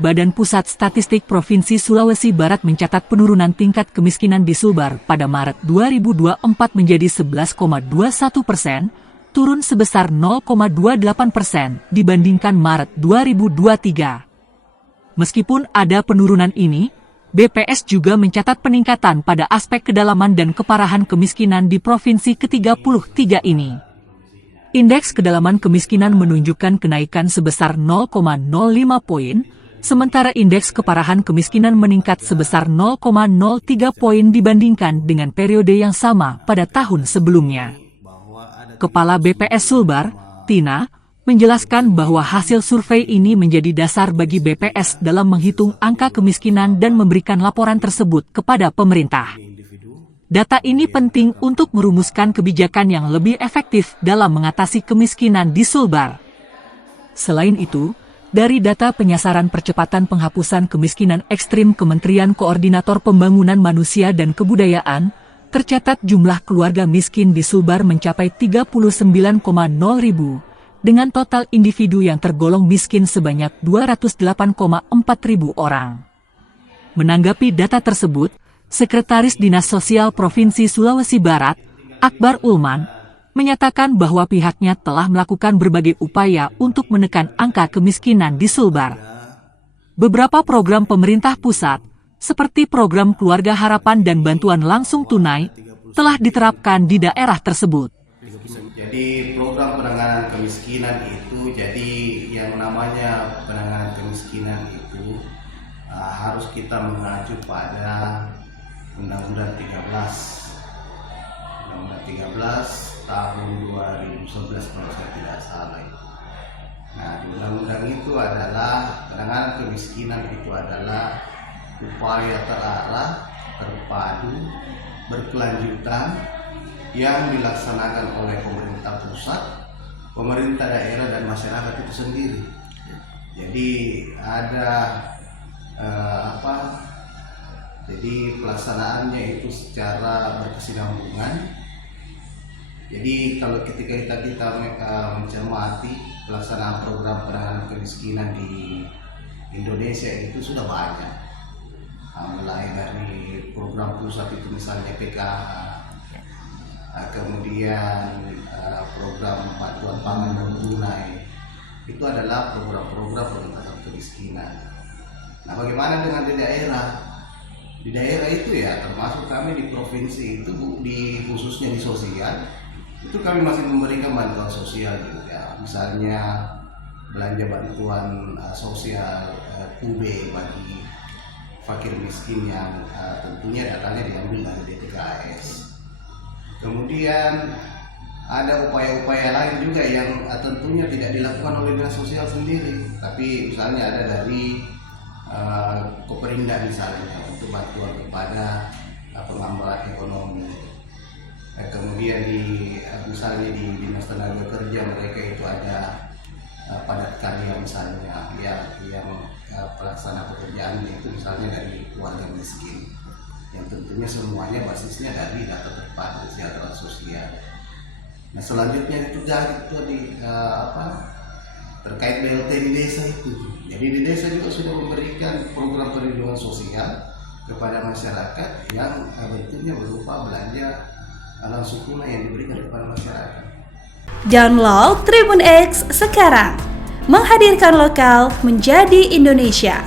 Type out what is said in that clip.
Badan Pusat Statistik Provinsi Sulawesi Barat mencatat penurunan tingkat kemiskinan di Sulbar pada Maret 2024 menjadi 11,21%, turun sebesar 0,28% dibandingkan Maret 2023. Meskipun ada penurunan ini, BPS juga mencatat peningkatan pada aspek kedalaman dan keparahan kemiskinan di provinsi ke-33 ini. Indeks kedalaman kemiskinan menunjukkan kenaikan sebesar 0,05 poin, sementara indeks keparahan kemiskinan meningkat sebesar 0,03 poin dibandingkan dengan periode yang sama pada tahun sebelumnya. Kepala BPS Sulbar, Tina, menjelaskan bahwa hasil survei ini menjadi dasar bagi BPS dalam menghitung angka kemiskinan dan memberikan laporan tersebut kepada pemerintah. Data ini penting untuk merumuskan kebijakan yang lebih efektif dalam mengatasi kemiskinan di Sulbar. Selain itu, dari data penyasaran percepatan penghapusan kemiskinan ekstrim Kementerian Koordinator Pembangunan Manusia dan Kebudayaan, tercatat jumlah keluarga miskin di Sulbar mencapai 39,0 ribu, dengan total individu yang tergolong miskin sebanyak 208,4 ribu orang. Menanggapi data tersebut, Sekretaris Dinas Sosial Provinsi Sulawesi Barat, Akbar Ulman, menyatakan bahwa pihaknya telah melakukan berbagai upaya untuk menekan angka kemiskinan di Sulbar. Beberapa program pemerintah pusat, seperti program Keluarga Harapan dan bantuan langsung tunai, telah diterapkan di daerah tersebut. Jadi program penanganan kemiskinan itu, jadi yang namanya penanganan kemiskinan itu harus kita mengacu pada Undang-Undang 13 tahun 2011 kalau saya tidak salah. Nah, di undang-undang itu adalah penanganan kemiskinan itu adalah upaya terarah, terpadu, berkelanjutan yang dilaksanakan oleh pemerintah pusat, pemerintah daerah dan masyarakat itu sendiri. Jadi ada jadi pelaksanaannya itu secara berkesinambungan. Jadi kalau ketika kita mencermati pelaksanaan program penanganan kemiskinan di Indonesia itu sudah banyak. Mulai dari program pusat itu misalnya PKH, kemudian program bantuan pangan non tunai, itu adalah program-program pengentasan kemiskinan. Nah, bagaimana dengan di daerah? Di daerah itu ya, termasuk kami di provinsi itu, khususnya di sosial, itu kami masih memberikan bantuan sosial juga. Misalnya belanja bantuan sosial QB bagi fakir miskin yang tentunya datanya diambil dari DTKS. Kemudian ada upaya-upaya lain juga yang tentunya tidak dilakukan oleh dinas sosial sendiri, tapi misalnya ada dari Koperinda misalnya untuk bantuan kepada pengembangan ekonomi. Kemudian misalnya di dinas tenaga kerja mereka itu ada padat karya misalnya yang pelaksana pekerjaannya itu misalnya dari keluarga miskin, yang tentunya semuanya basisnya dari data terpadu kesejahteraan sosial. Nah, selanjutnya itu terkait BLT di desa itu. Jadi di desa juga sudah memberikan program perlindungan sosial kepada masyarakat yang bentuknya berupa belanja langsung tunai yang diberikan kepada masyarakat. Download Tribun X sekarang, menghadirkan lokal menjadi Indonesia.